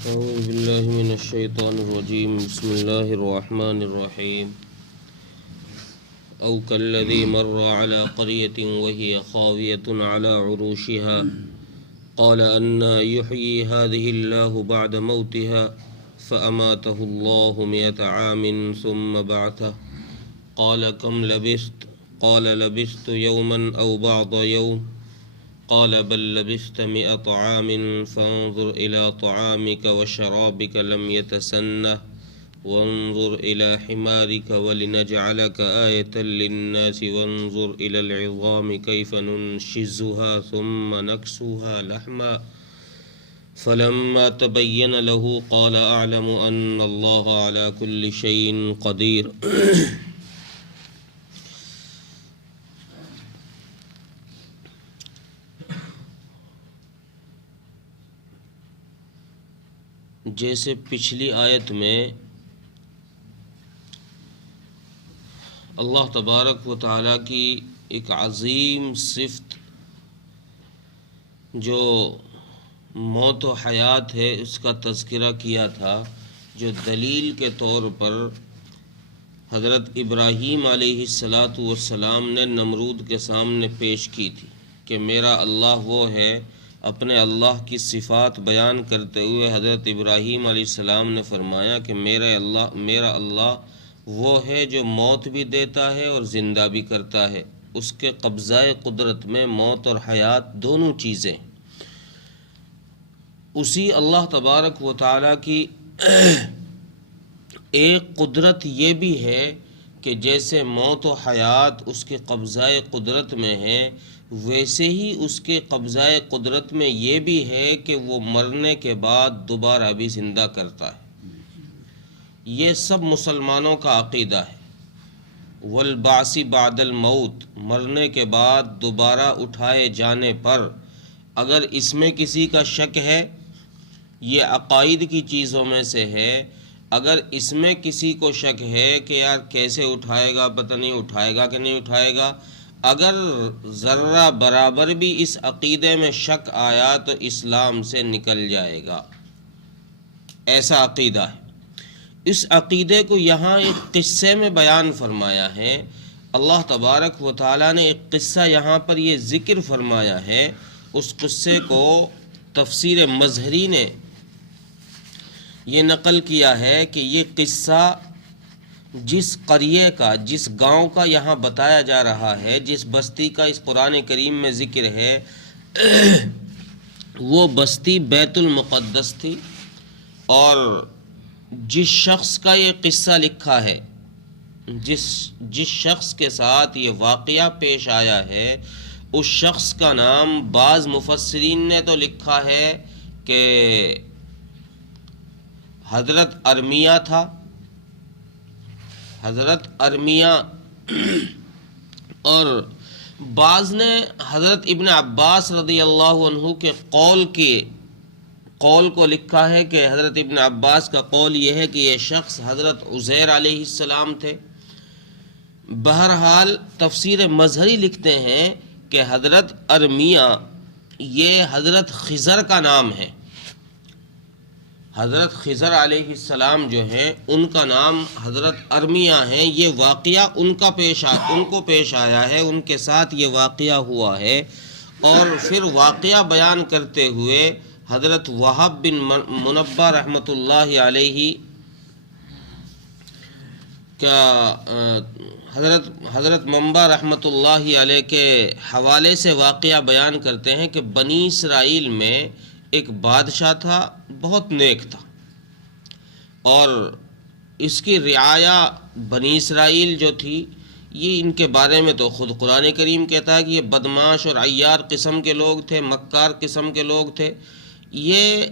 أعوذ بالله من الشيطان الرجيم. بسم الله الرحمن الرحيم. أو كالذي مر على قرية وهي خاوية على عروشها قال أنى يحيي هذه الله بعد موتها فأماته الله 100 عام ثم بعثه قال كم لبثت قال لبثت يوما أو بعض يوم قال بل لبثت 100 عام فانظر إلى طعامك وشرابك لم يتسنه وانظر إلى حمارك ولنجعلك آية للناس وانظر إلى العظام كيف ننشزها ثم نكسوها لحما فلما تبين له قال أعلم أن الله على كل شيء قدير. جیسے پچھلی آیت میں اللہ تبارک و تعالیٰ کی ایک عظیم صفت جو موت و حیات ہے اس کا تذکرہ کیا تھا، جو دلیل کے طور پر حضرت ابراہیم علیہ السلام نے نمرود کے سامنے پیش کی تھی کہ میرا اللہ وہ ہے. اپنے اللہ کی صفات بیان کرتے ہوئے حضرت ابراہیم علیہ السلام نے فرمایا کہ میرا اللہ وہ ہے جو موت بھی دیتا ہے اور زندہ بھی کرتا ہے. اس کے قبضہ قدرت میں موت اور حیات دونوں چیزیں. اسی اللہ تبارک و تعالیٰ کی ایک قدرت یہ بھی ہے کہ جیسے موت و حیات اس کے قبضہ قدرت میں ہے، ویسے ہی اس کے قبضہ قدرت میں یہ بھی ہے کہ وہ مرنے کے بعد دوبارہ بھی زندہ کرتا ہے. یہ سب مسلمانوں کا عقیدہ ہے. والبعث بعد الموت، مرنے کے بعد دوبارہ اٹھائے جانے پر اگر اس میں کسی کا شک ہے، یہ عقائد کی چیزوں میں سے ہے. اگر اس میں کسی کو شک ہے کہ یار کیسے اٹھائے گا، پتہ نہیں اٹھائے گا کہ نہیں اٹھائے گا، اگر ذرہ برابر بھی اس عقیدے میں شک آیا تو اسلام سے نکل جائے گا. ایسا عقیدہ ہے. اس عقیدے کو یہاں ایک قصے میں بیان فرمایا ہے. اللہ تبارک و تعالیٰ نے ایک قصہ یہاں پر یہ ذکر فرمایا ہے. اس قصے کو تفسیر مظہری نے یہ نقل کیا ہے کہ یہ قصہ جس قریے کا، جس گاؤں کا یہاں بتایا جا رہا ہے، جس بستی کا اس قرآن کریم میں ذکر ہے، وہ بستی بیت المقدس تھی. اور جس شخص کا یہ قصہ لکھا ہے، جس شخص کے ساتھ یہ واقعہ پیش آیا ہے، اس شخص کا نام بعض مفسرین نے تو لکھا ہے کہ حضرت ارمیہ تھا. حضرت ارمیہ، اور بعض نے حضرت ابن عباس رضی اللہ عنہ کے قول کو لکھا ہے کہ حضرت ابن عباس کا قول یہ ہے کہ یہ شخص حضرت عزیر علیہ السلام تھے. بہرحال تفسیر مظہری لکھتے ہیں کہ حضرت ارمیہ یہ حضرت خضر کا نام ہے. حضرت خضر علیہ السلام جو ہیں ان کا نام حضرت ارمیہ ہیں. یہ واقعہ ان کو پیش آیا ہے، ان کے ساتھ یہ واقعہ ہوا ہے. اور پھر واقعہ بیان کرتے ہوئے حضرت وہب بن منبہ رحمۃ اللہ علیہ حضرت منبہ رحمۃ اللہ علیہ کے حوالے سے واقعہ بیان کرتے ہیں کہ بنی اسرائیل میں ایک بادشاہ تھا، بہت نیک تھا، اور اس کی رعایا بنی اسرائیل جو تھی، یہ ان کے بارے میں تو خود قرآن کریم کہتا ہے کہ یہ بدماش اور عیار قسم کے لوگ تھے، مکار قسم کے لوگ تھے. یہ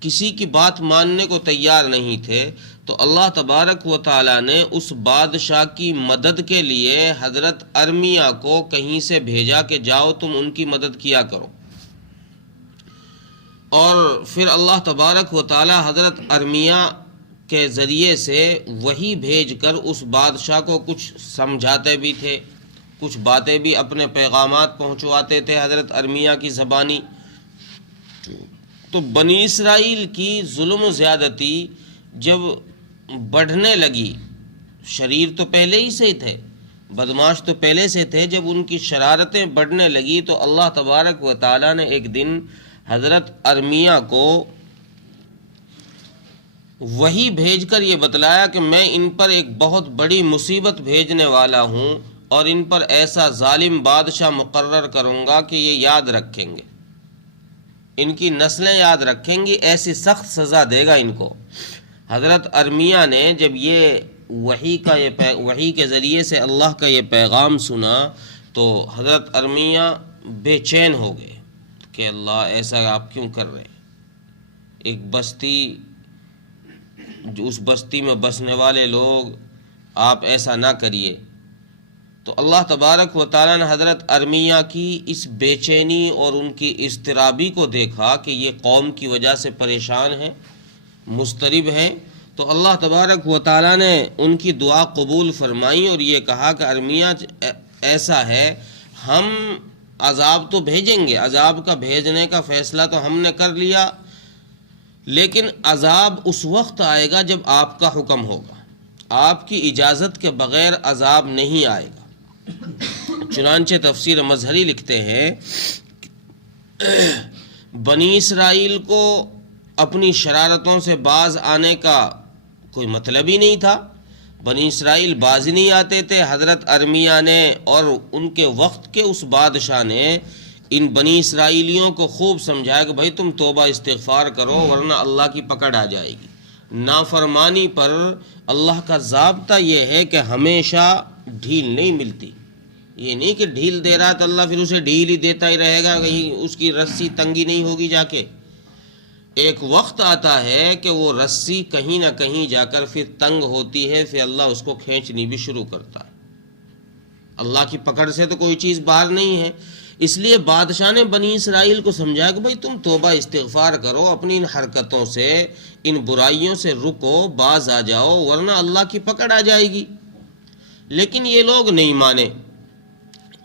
کسی کی بات ماننے کو تیار نہیں تھے. تو اللہ تبارک و تعالیٰ نے اس بادشاہ کی مدد کے لیے حضرت ارمیہ کو کہیں سے بھیجا کہ جاؤ تم ان کی مدد کیا کرو. اور پھر اللہ تبارک و تعالیٰ حضرت ارمیہ کے ذریعے سے وہی بھیج کر اس بادشاہ کو کچھ سمجھاتے بھی تھے، کچھ باتیں بھی اپنے پیغامات پہنچواتے تھے حضرت ارمیہ کی زبانی. تو بنی اسرائیل کی ظلم و زیادتی جب بڑھنے لگی، شریر تو پہلے ہی سے تھے، بدماش تو پہلے سے تھے، جب ان کی شرارتیں بڑھنے لگی تو اللہ تبارک و تعالیٰ نے ایک دن حضرت ارمیہ کو وحی بھیج کر یہ بتلایا کہ میں ان پر ایک بہت بڑی مصیبت بھیجنے والا ہوں اور ان پر ایسا ظالم بادشاہ مقرر کروں گا کہ یہ یاد رکھیں گے، ان کی نسلیں یاد رکھیں گی، ایسی سخت سزا دے گا ان کو۔ حضرت ارمیہ نے جب یہ وحی کے ذریعے سے اللہ کا یہ پیغام سنا تو حضرت ارمیہ بے چین ہو گئے کہ اللہ ایسا آپ کیوں کر رہے ہیں؟ ایک بستی، اس بستی میں بسنے والے لوگ، آپ ایسا نہ کریے۔ تو اللہ تبارک و تعالیٰ نے حضرت ارمیہ کی اس بے چینی اور ان کی اضطرابی کو دیکھا کہ یہ قوم کی وجہ سے پریشان ہیں، مضطرب ہیں، تو اللہ تبارک و تعالیٰ نے ان کی دعا قبول فرمائی اور یہ کہا کہ ارمیہ ایسا ہے، ہم عذاب تو بھیجیں گے، عذاب کا بھیجنے کا فیصلہ تو ہم نے کر لیا، لیکن عذاب اس وقت آئے گا جب آپ کا حکم ہوگا، آپ کی اجازت کے بغیر عذاب نہیں آئے گا۔ چنانچہ تفسیر مظہری لکھتے ہیں بنی اسرائیل کو اپنی شرارتوں سے باز آنے کا کوئی مطلب ہی نہیں تھا، بنی اسرائیل باز نہیں آتے تھے۔ حضرت ارمیہ نے اور ان کے وقت کے اس بادشاہ نے ان بنی اسرائیلیوں کو خوب سمجھایا کہ بھائی تم توبہ استغفار کرو ورنہ اللہ کی پکڑ آ جائے گی۔ نافرمانی پر اللہ کا ضابطہ یہ ہے کہ ہمیشہ ڈھیل نہیں ملتی، یہ نہیں کہ ڈھیل دے رہا تو اللہ پھر اسے ڈھیل ہی دیتا ہی رہے گا، کہیں اس کی رسی تنگی نہیں ہوگی جا کے۔ ایک وقت آتا ہے کہ وہ رسی کہیں نہ کہیں جا کر پھر تنگ ہوتی ہے، پھر اللہ اس کو کھینچنی بھی شروع کرتا ہے۔ اللہ کی پکڑ سے تو کوئی چیز باہر نہیں ہے، اس لیے بادشاہ نے بنی اسرائیل کو سمجھایا کہ بھائی تم توبہ استغفار کرو، اپنی ان حرکتوں سے، ان برائیوں سے رکو، باز آ جاؤ ورنہ اللہ کی پکڑ آ جائے گی۔ لیکن یہ لوگ نہیں مانے۔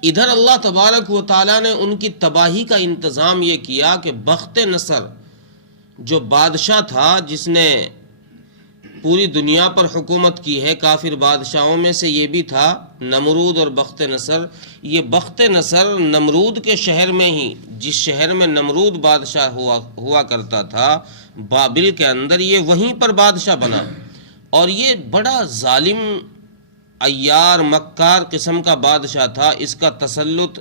ادھر اللہ تبارک و تعالیٰ نے ان کی تباہی کا انتظام یہ کیا کہ بخت نصر جو بادشاہ تھا جس نے پوری دنیا پر حکومت کی ہے، کافر بادشاہوں میں سے یہ بھی تھا، نمرود اور بخت نصر۔ یہ بخت نصر نمرود کے شہر میں ہی، جس شہر میں نمرود بادشاہ ہوا کرتا تھا، بابل کے اندر، یہ وہیں پر بادشاہ بنا، اور یہ بڑا ظالم، عیار، مکار قسم کا بادشاہ تھا۔ اس کا تسلط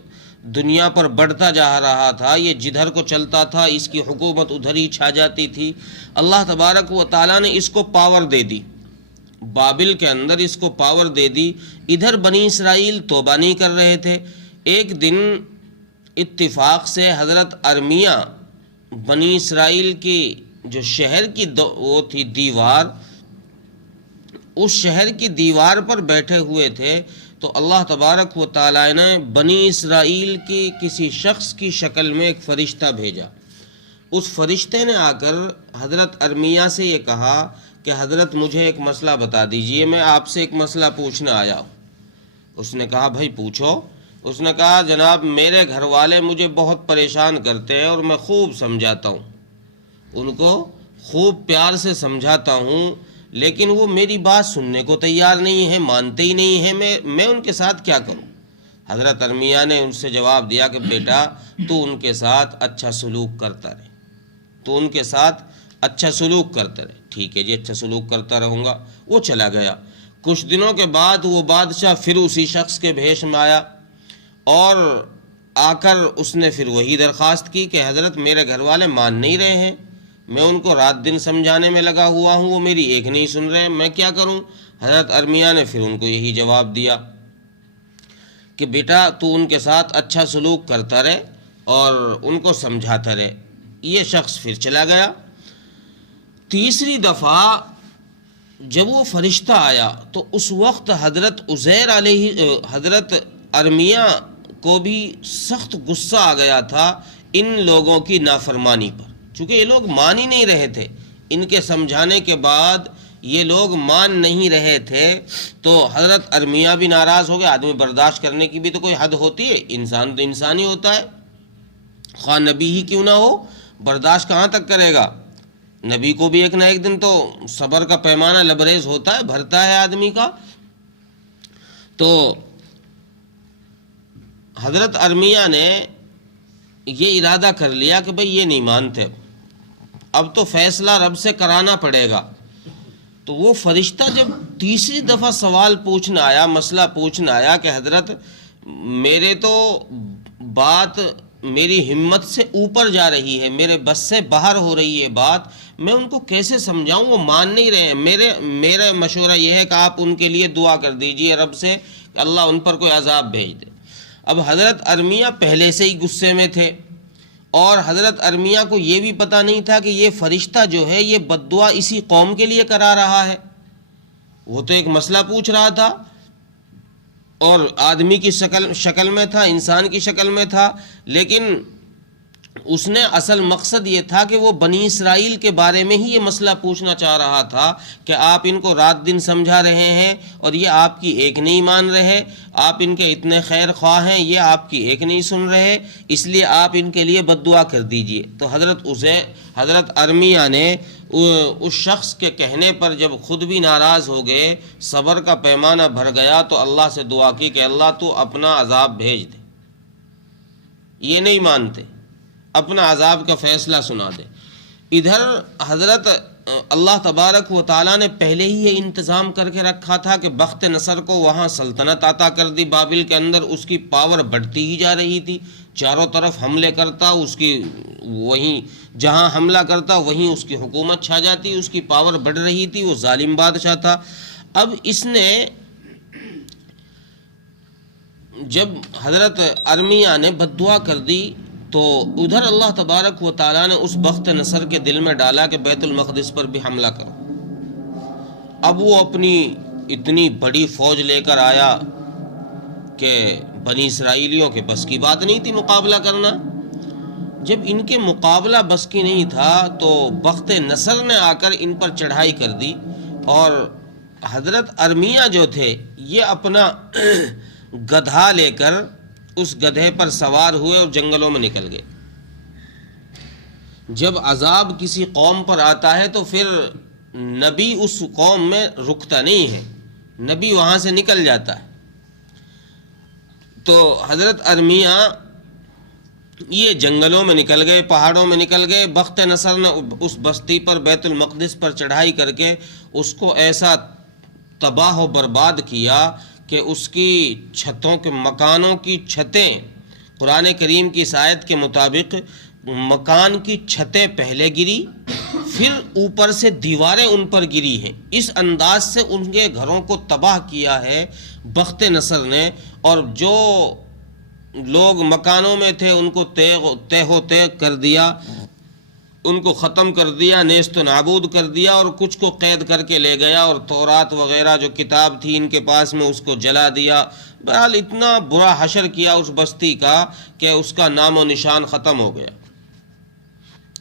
دنیا پر بڑھتا جا رہا تھا، یہ جدھر کو چلتا تھا اس کی حکومت ادھر ہی چھا جاتی تھی۔ اللہ تبارک و تعالیٰ نے اس کو پاور دے دی، بابل کے اندر اس کو پاور دے دی۔ ادھر بنی اسرائیل توبہ نہیں کر رہے تھے۔ ایک دن اتفاق سے حضرت ارمیہ بنی اسرائیل کی جو شہر کی وہ تھی دیوار، اس شہر کی دیوار پر بیٹھے ہوئے تھے، تو اللہ تبارک و تعالیٰ نے بنی اسرائیل کی کسی شخص کی شکل میں ایک فرشتہ بھیجا۔ اس فرشتے نے آ کر حضرت ارمیہ سے یہ کہا کہ حضرت مجھے ایک مسئلہ بتا دیجئے، میں آپ سے ایک مسئلہ پوچھنے آیا ہوں۔ اس نے کہا بھائی پوچھو۔ اس نے کہا جناب میرے گھر والے مجھے بہت پریشان کرتے ہیں اور میں خوب سمجھاتا ہوں، ان کو خوب پیار سے سمجھاتا ہوں، لیکن وہ میری بات سننے کو تیار نہیں ہے، مانتے ہی نہیں ہیں، میں ان کے ساتھ کیا کروں؟ حضرت ارمیہ نے ان سے جواب دیا کہ بیٹا تو ان کے ساتھ اچھا سلوک کرتا رہے، تو ان کے ساتھ اچھا سلوک کرتا رہے۔ ٹھیک ہے جی، اچھا سلوک کرتا رہوں گا۔ وہ چلا گیا۔ کچھ دنوں کے بعد وہ بادشاہ پھر اسی شخص کے بھیش میں آیا، اور آ کر اس نے پھر وہی درخواست کی کہ حضرت میرے گھر والے مان نہیں رہے ہیں، میں ان کو رات دن سمجھانے میں لگا ہوا ہوں، وہ میری ایک نہیں سن رہے ہیں، میں کیا کروں؟ حضرت ارمیہ نے پھر ان کو یہی جواب دیا کہ بیٹا تو ان کے ساتھ اچھا سلوک کرتا رہے اور ان کو سمجھاتا رہے۔ یہ شخص پھر چلا گیا۔ تیسری دفعہ جب وہ فرشتہ آیا تو اس وقت حضرت ارمیہ کو بھی سخت غصہ آ گیا تھا ان لوگوں کی نافرمانی پر، چونکہ یہ لوگ مان ہی نہیں رہے تھے، ان کے سمجھانے کے بعد یہ لوگ مان نہیں رہے تھے، تو حضرت ارمیہ بھی ناراض ہو گئے۔ آدمی برداشت کرنے کی بھی تو کوئی حد ہوتی ہے، انسان تو انسان ہی ہوتا ہے، خواہ نبی ہی کیوں نہ ہو، برداشت کہاں تک کرے گا؟ نبی کو بھی ایک نہ ایک دن تو صبر کا پیمانہ لبریز ہوتا ہے، بھرتا ہے آدمی کا۔ تو حضرت ارمیہ نے یہ ارادہ کر لیا کہ بھئی یہ نہیں مانتے، اب تو فیصلہ رب سے کرانا پڑے گا۔ تو وہ فرشتہ جب تیسری دفعہ سوال پوچھنا آیا، مسئلہ پوچھنا آیا کہ حضرت میرے تو بات میری ہمت سے اوپر جا رہی ہے، میرے بس سے باہر ہو رہی ہے بات، میں ان کو کیسے سمجھاؤں، وہ مان نہیں رہے ہیں۔ میرا مشورہ یہ ہے کہ آپ ان کے لیے دعا کر دیجئے رب سے کہ اللہ ان پر کوئی عذاب بھیج دے۔ اب حضرت ارمیہ پہلے سے ہی غصے میں تھے، اور حضرت ارمیہ کو یہ بھی پتہ نہیں تھا کہ یہ فرشتہ جو ہے یہ بد دعا اسی قوم کے لیے کرا رہا ہے۔ وہ تو ایک مسئلہ پوچھ رہا تھا اور آدمی کی شکل میں تھا، انسان کی شکل میں تھا، لیکن اس نے اصل مقصد یہ تھا کہ وہ بنی اسرائیل کے بارے میں ہی یہ مسئلہ پوچھنا چاہ رہا تھا کہ آپ ان کو رات دن سمجھا رہے ہیں اور یہ آپ کی ایک نہیں مان رہے، آپ ان کے اتنے خیر خواہ ہیں، یہ آپ کی ایک نہیں سن رہے، اس لیے آپ ان کے لیے بد دعا کر دیجئے۔ تو حضرت ارمیہ نے اس شخص کے کہنے پر جب خود بھی ناراض ہو گئے، صبر کا پیمانہ بھر گیا، تو اللہ سے دعا کی کہ اللہ تو اپنا عذاب بھیج دے۔ یہ نہیں مانتے، اپنا عذاب کا فیصلہ سنا دے۔ ادھر حضرت اللہ تبارک و تعالیٰ نے پہلے ہی یہ انتظام کر کے رکھا تھا کہ بخت نصر کو وہاں سلطنت عطا کر دی، بابل کے اندر اس کی پاور بڑھتی ہی جا رہی تھی، چاروں طرف حملے کرتا، اس کی وہیں جہاں حملہ کرتا وہیں اس کی حکومت چھا جاتی، اس کی پاور بڑھ رہی تھی، وہ ظالم بادشاہ تھا۔ اب اس نے جب حضرت ارمیہ نے بد دعا کر دی تو ادھر اللہ تبارک و تعالیٰ نے اس بخت نصر کے دل میں ڈالا کہ بیت المقدس پر بھی حملہ کرو۔ اب وہ اپنی اتنی بڑی فوج لے کر آیا کہ بنی اسرائیلیوں کے بس کی بات نہیں تھی مقابلہ کرنا۔ جب ان کے مقابلہ بس کی نہیں تھا تو بخت نصر نے آ کر ان پر چڑھائی کر دی، اور حضرت ارمیہ جو تھے یہ اپنا گدھا لے کر اس گدھے پر سوار ہوئے اور جنگلوں میں نکل گئے۔ جب عذاب کسی قوم پر آتا ہے تو پھر نبی اس قوم میں رکتا نہیں ہے، نبی وہاں سے نکل جاتا ہے۔ تو حضرت ارمیہ یہ جنگلوں میں نکل گئے، پہاڑوں میں نکل گئے۔ بخت نصر نے اس بستی پر بیت المقدس پر چڑھائی کر کے اس کو ایسا تباہ و برباد کیا کہ اس کی چھتوں کے مکانوں کی چھتیں، قرآن کریم کی اس آیت کے مطابق مکان کی چھتیں پہلے گری، پھر اوپر سے دیواریں ان پر گری ہیں۔ اس انداز سے ان کے گھروں کو تباہ کیا ہے بخت نصر نے، اور جو لوگ مکانوں میں تھے ان کو تہ و تیغ کر دیا، ان کو ختم کر دیا، نیست و نابود کر دیا، اور کچھ کو قید کر کے لے گیا، اور تورات وغیرہ جو کتاب تھی ان کے پاس میں اس کو جلا دیا۔ بہرحال اتنا برا حشر کیا اس بستی کا کہ اس کا نام و نشان ختم ہو گیا۔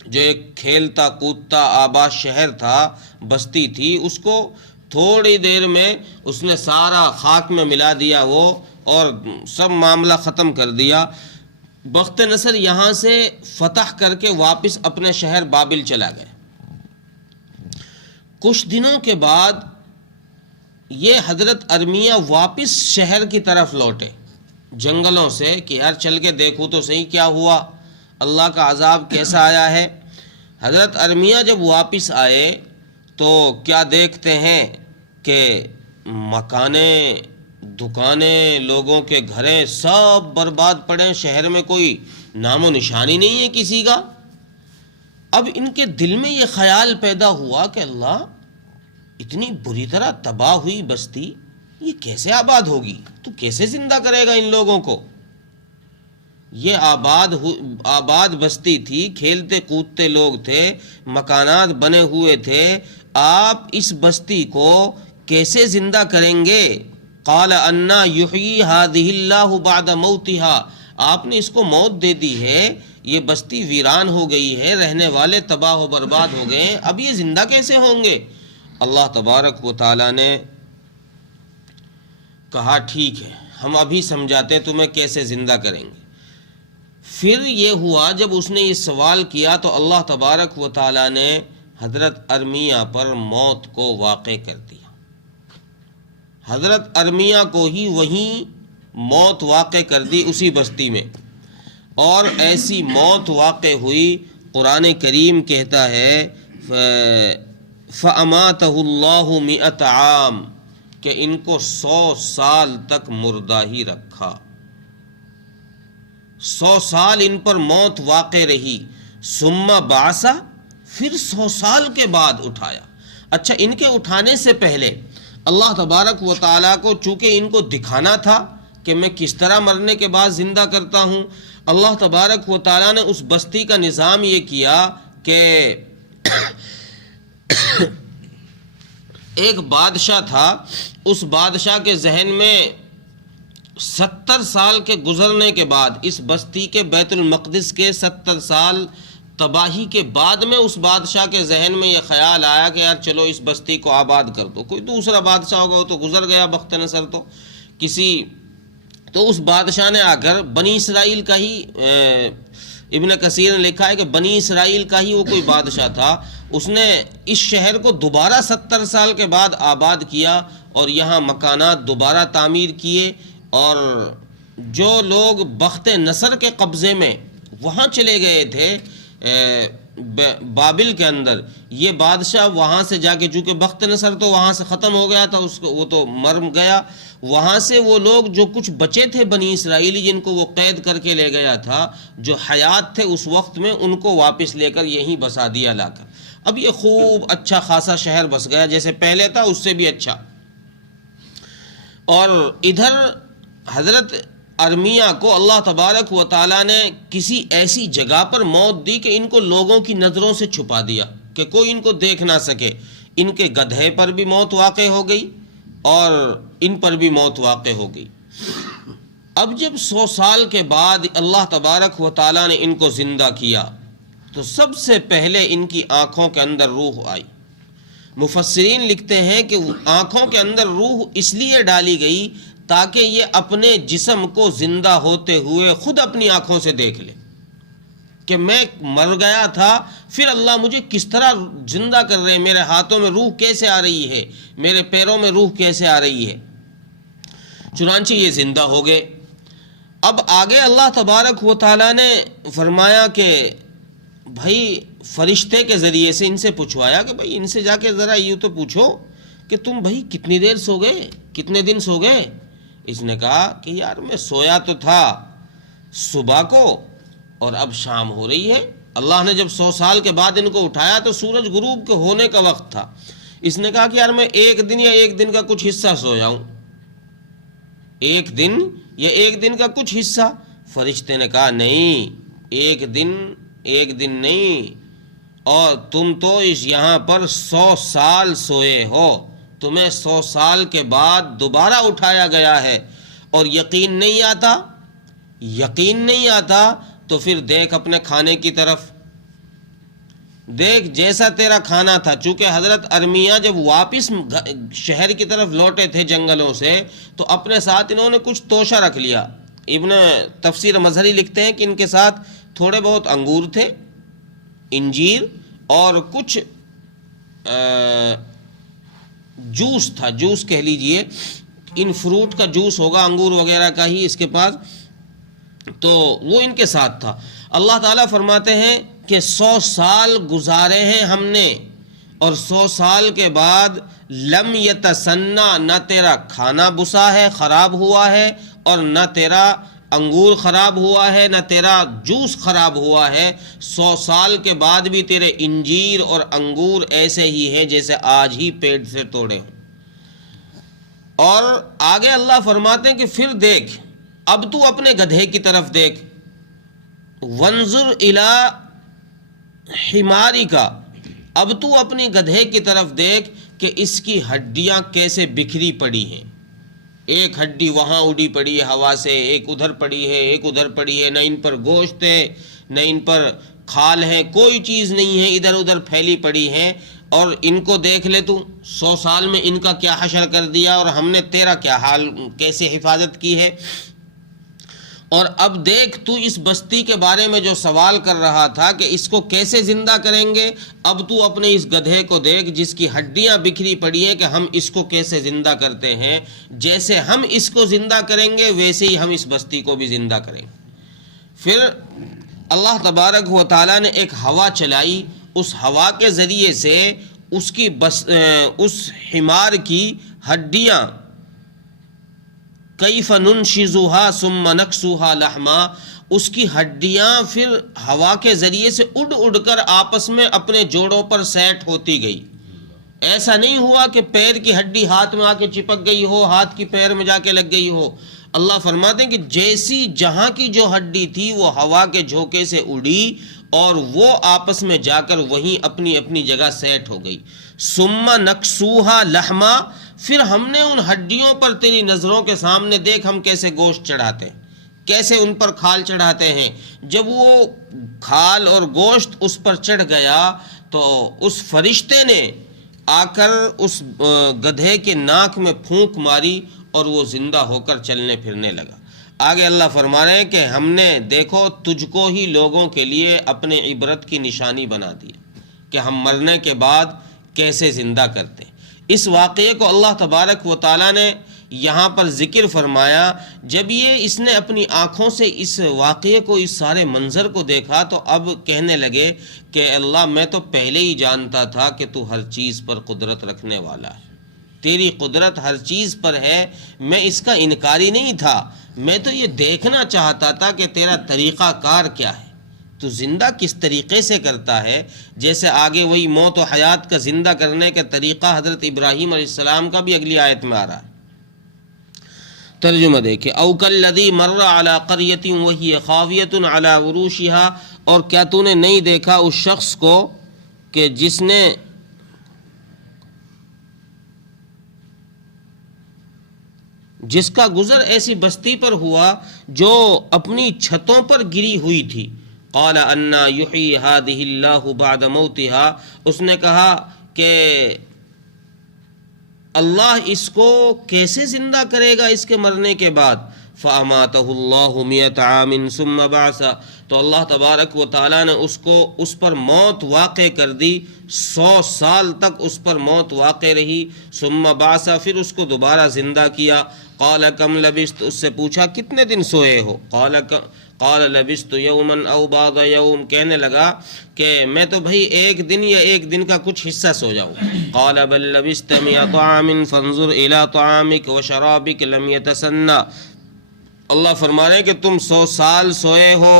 جو ایک کھیلتا کودتا آباد شہر تھا، بستی تھی، اس کو تھوڑی دیر میں اس نے سارا خاک میں ملا دیا وہ، اور سب معاملہ ختم کر دیا۔ بخت نصر یہاں سے فتح کر کے واپس اپنے شہر بابل چلا گئے۔ کچھ دنوں کے بعد یہ حضرت ارمیہ واپس شہر کی طرف لوٹے جنگلوں سے کہ یار چل کے دیکھو تو صحیح کیا ہوا، اللہ کا عذاب کیسا آیا ہے۔ حضرت ارمیہ جب واپس آئے تو کیا دیکھتے ہیں کہ مکانیں، دکانیں، لوگوں کے گھریں سب برباد پڑے، شہر میں کوئی نام و نشانی نہیں ہے کسی کا۔ اب ان کے دل میں یہ خیال پیدا ہوا کہ اللہ، اتنی بری طرح تباہ ہوئی بستی یہ کیسے آباد ہوگی، تو کیسے زندہ کرے گا ان لوگوں کو؟ یہ آباد بستی تھی، کھیلتے کودتے لوگ تھے، مکانات بنے ہوئے تھے، آپ اس بستی کو کیسے زندہ کریں گے؟ قال انا یحیی هذه اللہ بعد موتها، آپ نے اس کو موت دے دی ہے، یہ بستی ویران ہو گئی ہے، رہنے والے تباہ و برباد ہو گئے، اب یہ زندہ کیسے ہوں گے؟ اللہ تبارک و تعالی نے کہا ٹھیک ہے، ہم ابھی سمجھاتے تمہیں کیسے زندہ کریں گے۔ پھر یہ ہوا جب اس نے یہ سوال کیا تو اللہ تبارک و تعالی نے حضرت ارمیہ پر موت کو واقع کر دیا. حضرت ارمیہ کو ہی وہیں موت واقع کر دی اسی بستی میں. اور ایسی موت واقع ہوئی، قرآن کریم کہتا ہے فَأَمَاتَهُ اللَّهُ مِئَةَ عام کہ ان کو 100 سال تک مردہ ہی رکھا. 100 سال ان پر موت واقع رہی. ثم بعث پھر 100 سال کے بعد اٹھایا. اچھا، ان کے اٹھانے سے پہلے اللہ تبارک و تعالیٰ کو چونکہ ان کو دکھانا تھا کہ میں کس طرح مرنے کے بعد زندہ کرتا ہوں، اللہ تبارک و تعالیٰ نے اس بستی کا نظام یہ کیا کہ ایک بادشاہ تھا، اس بادشاہ کے ذہن میں 70 سال کے گزرنے کے بعد، اس بستی کے بیت المقدس کے 70 سال تباہی کے بعد میں اس بادشاہ کے ذہن میں یہ خیال آیا کہ یار چلو اس بستی کو آباد کر دو. کوئی دوسرا بادشاہ ہوگا، وہ تو گزر گیا بخت نصر تو اس بادشاہ نے آ کر بنی اسرائیل کا ہی، ابن کثیر نے لکھا ہے کہ بنی اسرائیل کا ہی وہ کوئی بادشاہ تھا، اس نے اس شہر کو دوبارہ 70 سال کے بعد آباد کیا اور یہاں مکانات دوبارہ تعمیر کیے. اور جو لوگ بخت نصر کے قبضے میں وہاں چلے گئے تھے بابل کے اندر، یہ بادشاہ وہاں سے جا کے، چونکہ بخت نصر تو وہاں سے ختم ہو گیا تھا، وہ تو مر گیا، وہاں سے وہ لوگ جو کچھ بچے تھے بنی اسرائیلی جن کو وہ قید کر کے لے گیا تھا، جو حیات تھے اس وقت میں، ان کو واپس لے کر یہیں بسا دیا لا کر. اب یہ خوب اچھا خاصا شہر بس گیا، جیسے پہلے تھا اس سے بھی اچھا. اور ادھر حضرت ارمیہ کو اللہ تبارک و تعالیٰ نے کسی ایسی جگہ پر موت دی کہ ان کو لوگوں کی نظروں سے چھپا دیا کہ کوئی ان کو دیکھ نہ سکے. ان کے گدھے پر بھی موت واقع ہو گئی اور ان پر بھی موت واقع ہو گئی. اب جب 100 سال کے بعد اللہ تبارک و تعالیٰ نے ان کو زندہ کیا تو سب سے پہلے ان کی آنکھوں کے اندر روح آئی. مفسرین لکھتے ہیں کہ آنکھوں کے اندر روح اس لیے ڈالی گئی تاکہ یہ اپنے جسم کو زندہ ہوتے ہوئے خود اپنی آنکھوں سے دیکھ لے کہ میں مر گیا تھا، پھر اللہ مجھے کس طرح زندہ کر رہے ہیں، میرے ہاتھوں میں روح کیسے آ رہی ہے، میرے پیروں میں روح کیسے آ رہی ہے. چنانچہ یہ زندہ ہو گئے. اب آگے اللہ تبارک و تعالیٰ نے فرمایا کہ بھائی فرشتے کے ذریعے سے ان سے پوچھوایا کہ بھائی ان سے جا کے ذرا یہ تو پوچھو کہ تم بھائی کتنی دیر سو گئے، کتنے دن سو گئے. اس نے کہا کہ یار میں سویا تو تھا صبح کو اور اب شام ہو رہی ہے. اللہ نے جب 100 سال کے بعد ان کو اٹھایا تو سورج غروب کے ہونے کا وقت تھا. اس نے کہا کہ یار میں ایک دن یا ایک دن کا کچھ حصہ سویا ہوں، ایک دن یا ایک دن کا کچھ حصہ. فرشتے نے کہا نہیں، ایک دن نہیں، اور تم تو اس یہاں پر 100 سال سوئے ہو، تمہیں 100 سال کے بعد دوبارہ اٹھایا گیا ہے. اور یقین نہیں آتا تو پھر دیکھ اپنے کھانے کی طرف، دیکھ جیسا تیرا کھانا تھا. چونکہ حضرت ارمیہ جب واپس شہر کی طرف لوٹے تھے جنگلوں سے تو اپنے ساتھ انہوں نے کچھ توشہ رکھ لیا. ابن تفسیر مظہری لکھتے ہیں کہ ان کے ساتھ تھوڑے بہت انگور تھے، انجیر، اور کچھ جوس تھا، جوس کہہ لیجئے، ان فروٹ کا جوس ہوگا، انگور وغیرہ کا ہی اس کے پاس، تو وہ ان کے ساتھ تھا. اللہ تعالیٰ فرماتے ہیں کہ 100 سال گزارے ہیں ہم نے، اور 100 سال کے بعد لم یتسنا، نہ تیرا کھانا بسا ہے، خراب ہوا ہے، اور نہ تیرا انگور خراب ہوا ہے، نہ تیرا جوس خراب ہوا ہے. 100 سال کے بعد بھی تیرے انجیر اور انگور ایسے ہی ہیں جیسے آج ہی پیڑ سے توڑے ہوں. اور آگے اللہ فرماتے ہیں کہ پھر دیکھ، اب تو اپنے گدھے کی طرف دیکھ، وانظر الی حمارک، اب تو اپنی گدھے کی طرف دیکھ کہ اس کی ہڈیاں کیسے بکھری پڑی ہیں. ایک ہڈی وہاں اڑی پڑی ہے ہوا سے، ایک ادھر پڑی ہے، ایک ادھر پڑی ہے، نہ ان پر گوشت ہے نہ ان پر کھال ہے، کوئی چیز نہیں ہے، ادھر ادھر پھیلی پڑی ہیں. اور ان کو دیکھ لے تو 100 سال میں ان کا کیا حشر کر دیا، اور ہم نے تیرا کیا حال، کیسے حفاظت کی ہے. اور اب دیکھ تو اس بستی کے بارے میں جو سوال کر رہا تھا کہ اس کو کیسے زندہ کریں گے، اب تو اپنے اس گدھے کو دیکھ جس کی ہڈیاں بکھری پڑی ہیں کہ ہم اس کو کیسے زندہ کرتے ہیں، جیسے ہم اس کو زندہ کریں گے ویسے ہی ہم اس بستی کو بھی زندہ کریں گے۔ پھر اللہ تبارک و تعالیٰ نے ایک ہوا چلائی، اس ہوا کے ذریعے سے اس حمار کی ہڈیاں کیف ننشزها ثم نکسوها لحما، اس کی ہڈیاں پھر ہوا کے ذریعے سے اڑ اڑ کر آپس میں اپنے جوڑوں پر سیٹ ہوتی گئی۔ ایسا نہیں ہوا کہ پیر کی ہڈی ہاتھ میں آ کے چپک گئی ہو، ہاتھ کی پیر میں جا کے لگ گئی ہو۔ اللہ فرماتے ہیں کہ جیسی جہاں کی جو ہڈی تھی وہ ہوا کے جھونکے سے اڑی اور وہ آپس میں جا کر وہیں اپنی اپنی جگہ سیٹ ہو گئی۔ ثم نکسوها لحما، پھر ہم نے ان ہڈیوں پر تیری نظروں کے سامنے دیکھ ہم کیسے گوشت چڑھاتے ہیں، کیسے ان پر کھال چڑھاتے ہیں۔ جب وہ کھال اور گوشت اس پر چڑھ گیا تو اس فرشتے نے آ کر اس گدھے کے ناک میں پھونک ماری اور وہ زندہ ہو کر چلنے پھرنے لگا۔ آگے اللہ فرما رہے ہیں کہ ہم نے دیکھو تجھ کو ہی لوگوں کے لیے اپنے عبرت کی نشانی بنا دی کہ ہم مرنے کے بعد کیسے زندہ کرتے ہیں۔ اس واقعے کو اللہ تبارک و تعالیٰ نے یہاں پر ذکر فرمایا۔ جب اس نے اپنی آنکھوں سے اس واقعے کو، اس سارے منظر کو دیکھا تو اب کہنے لگے کہ اللہ میں تو پہلے ہی جانتا تھا کہ تو ہر چیز پر قدرت رکھنے والا ہے، تیری قدرت ہر چیز پر ہے، میں اس کا انکاری نہیں تھا، میں تو یہ دیکھنا چاہتا تھا کہ تیرا طریقہ کار کیا ہے، تو زندہ کس طریقے سے کرتا ہے۔ جیسے آگے وہی موت و حیات کا زندہ کرنے کا طریقہ حضرت ابراہیم علیہ السلام کا بھی اگلی آیت میں آ رہا ہے۔ ترجمہ دیکھیں، او کالذی مر علی قریۃ وہی خاویۃ علی عروشها، اور کیا تو نے نہیں دیکھا اس شخص کو کہ جس کا گزر ایسی بستی پر ہوا جو اپنی چھتوں پر گری ہوئی تھی۔ قال انا یحیی هذه اللہ بعد موتها، اس نے کہا کہ اللہ اس کو کیسے زندہ کرے گا اس کے مرنے کے بعد۔ فاماتہ اللہ 100 عام ثم بعث، تو اللہ تبارک و تعالیٰ نے اس پر موت واقع کر دی، 100 سال تک اس پر موت واقع رہی۔ ثم بعث، پھر اس کو دوبارہ زندہ کیا۔ قال کم لبثت، اس سے پوچھا کتنے دن سوئے ہو؟ قال لبثت یوما او بعض یوم، کہنے لگا کہ میں تو بھائی ایک دن یا ایک دن کا کچھ حصہ سو جاؤں۔ قال بل لبثت 100 عام فانظر الى طعامك وشرابك لم يتسنى، اللہ فرما رہے ہیں کہ تم 100 سال سوئے ہو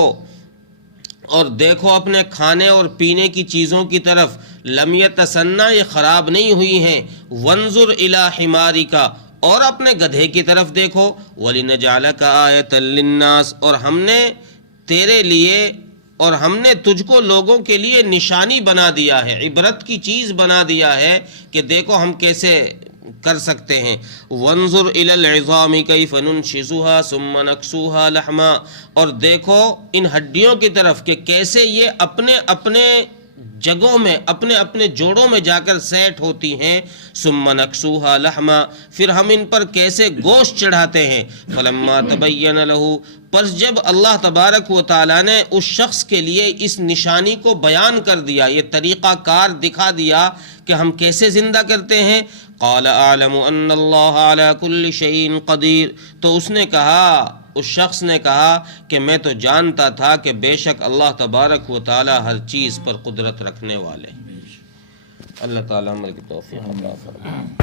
اور دیکھو اپنے کھانے اور پینے کی چیزوں کی طرف، لم یتسنى یہ خراب نہیں ہوئی ہیں، وانظر الى حمارك، اور اپنے گدھے کی طرف دیکھو، وَلِنَجْعَلَكَ آیَةً لِلنَّاسِ، اور ہم نے تیرے لیے اور ہم نے تجھ کو لوگوں کے لیے نشانی بنا دیا ہے، عبرت کی چیز بنا دیا ہے کہ دیکھو ہم کیسے کر سکتے ہیں۔ وَانظُرْ إِلَى الْعِظَامِ كَيْفَ نُنْشِزُهَا ثُمَّ نَكْسُوهَا لَحْمًا، اور دیکھو ان ہڈیوں کی طرف کہ کیسے یہ اپنے اپنے جگہوں میں اپنے اپنے جوڑوں میں جا کر سیٹ ہوتی ہیں۔ ثم نکسوها لحما، پھر ہم ان پر کیسے گوشت چڑھاتے ہیں۔ فلما تبین له، پس جب اللہ تبارک و تعالیٰ نے اس شخص کے لیے اس نشانی کو بیان کر دیا، یہ طریقہ کار دکھا دیا کہ ہم کیسے زندہ کرتے ہیں، قال اعلم ان اللہ علی کل شیء قدیر، تو اس نے کہا، اس شخص نے کہا کہ میں تو جانتا تھا کہ بے شک اللہ تبارک و تعالی ہر چیز پر قدرت رکھنے والے۔ اللہ تعالیٰ عمل کی توفیق عطا فرمائے۔